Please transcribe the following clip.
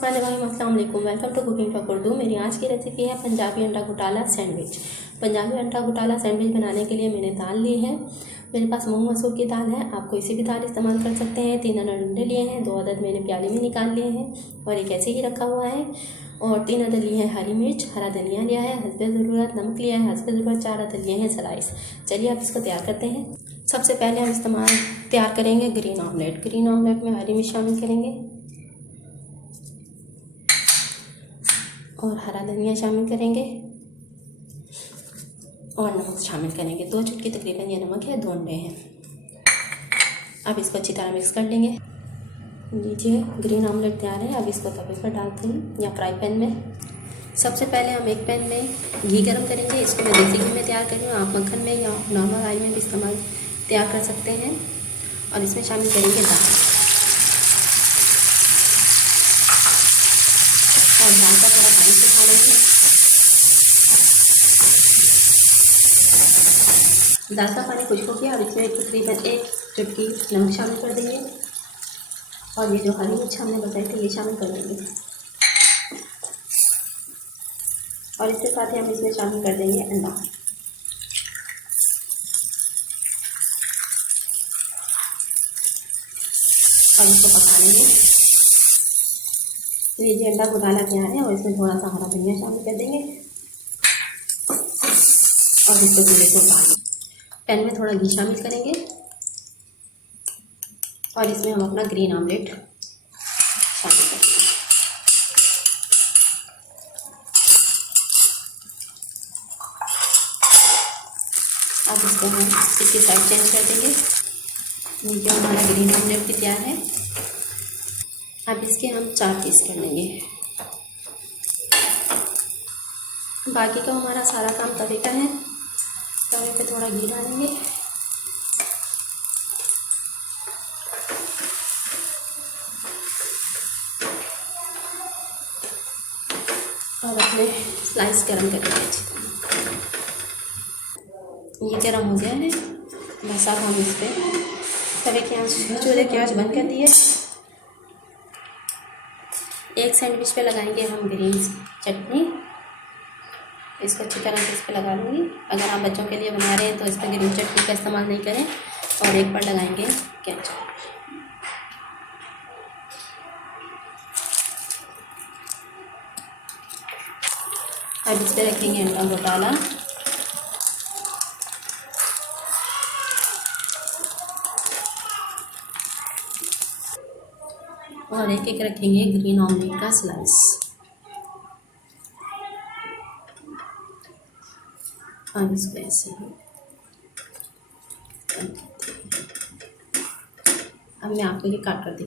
अस्सलाम वालेकुम, welcome to cooking truck Urdu. मेरी आज की रेसिपी है पंजाबी अंडा घोटाला सैंडविच। पंजाबी अंडा घोटाला सैंडविच बनाने के लिए मैंने दाल ली है। मेरे पास मूंग मसूर की दाल है, आप कोई सी भी दाल इस्तेमाल कर सकते हैं। 3 अदद अंडे लिए हैं, 2 अदद मैंने प्याली में निकाल लिए हैं और एक ऐसे ही रखा हुआ है। और 3 अदद लिए हैं हरी मिर्च, हरा धनिया लिया है, हस्बे ज़रूरत नमक लिया है, हस्बे ज़रूरत 4 अदद लिए हैं स्लाइस। चलिए अब इसको तैयार करते हैं। सबसे पहले हम तैयार करेंगे ग्रीन ऑमलेट। ग्रीन ऑमलेट में हरी मिर्च शामिल करेंगे और हरा धनिया शामिल करेंगे और नमक शामिल करेंगे। 2 चुटकी तकरीबन ये नमक है, 2 अंडे हैं। अब इसको अच्छी तरह मिक्स कर लेंगे। लीजिए ग्रीन ऑमलेट तैयार है। अब इसको तवे पर डालते हैं या फ्राई पैन में। सबसे पहले हम एक पैन में घी गरम करेंगे। इसको मैं देसी घी में तैयार कर रही हूँ, आप मक्खन में या नॉर्मल ऑयल में भी इस्तेमाल तैयार कर सकते हैं। और इसमें शामिल करेंगे दाल और दाल का थोड़ा पानी सुखा लेंगे। दाल का पानी खुश्क हो गया। अब इसमें तकरीबन 1 चुटकी नमक शामिल कर देंगे और ये जो हरी मिर्च हमने बताई थी ये शामिल कर देंगे। और इसके साथ ही हम इसमें शामिल कर देंगे अंडा और इसको पका लेंगे। लीजिए अंडा घोटाला तैयार है और इसमें थोड़ा सा हरा धनिया शामिल कर देंगे और इसको चूल्हे को उतार। पैन में थोड़ा घी शामिल करेंगे और इसमें हम अपना ग्रीन ऑमलेट शामिल करेंगे। अब इसको हम इसकी साइड चेंज कर देंगे। नीचे हमारा ग्रीन ऑमलेट भी तैयार है। अब इसके हम 4 पीस कर लेंगे। बाकी तो हमारा सारा काम तवे का है। तवे पे थोड़ा घी डालेंगे और अपने स्लाइस गरम करेंगे अच्छी तरह। ये गरम हो गया है। बस अब हम इस पर तवे की आंच, चूल्हे की आंच बंद कर दिए। एक सैंडविच पे लगाएंगे हम ग्रीन चटनी। इसको अच्छी तरह से इस पर लगा लूँगी। अगर आप बच्चों के लिए बना रहे हैं तो इस पर ग्रीन चटनी का इस्तेमाल नहीं करें। और एक पर लगाएंगे केचप। अब इस पर रखेंगे अंडा घोटाला और एक एक रखेंगे ग्रीन ऑमलेट का स्लाइस। अब इसको ऐसे ही अब मैं आपको ये काट कर दी।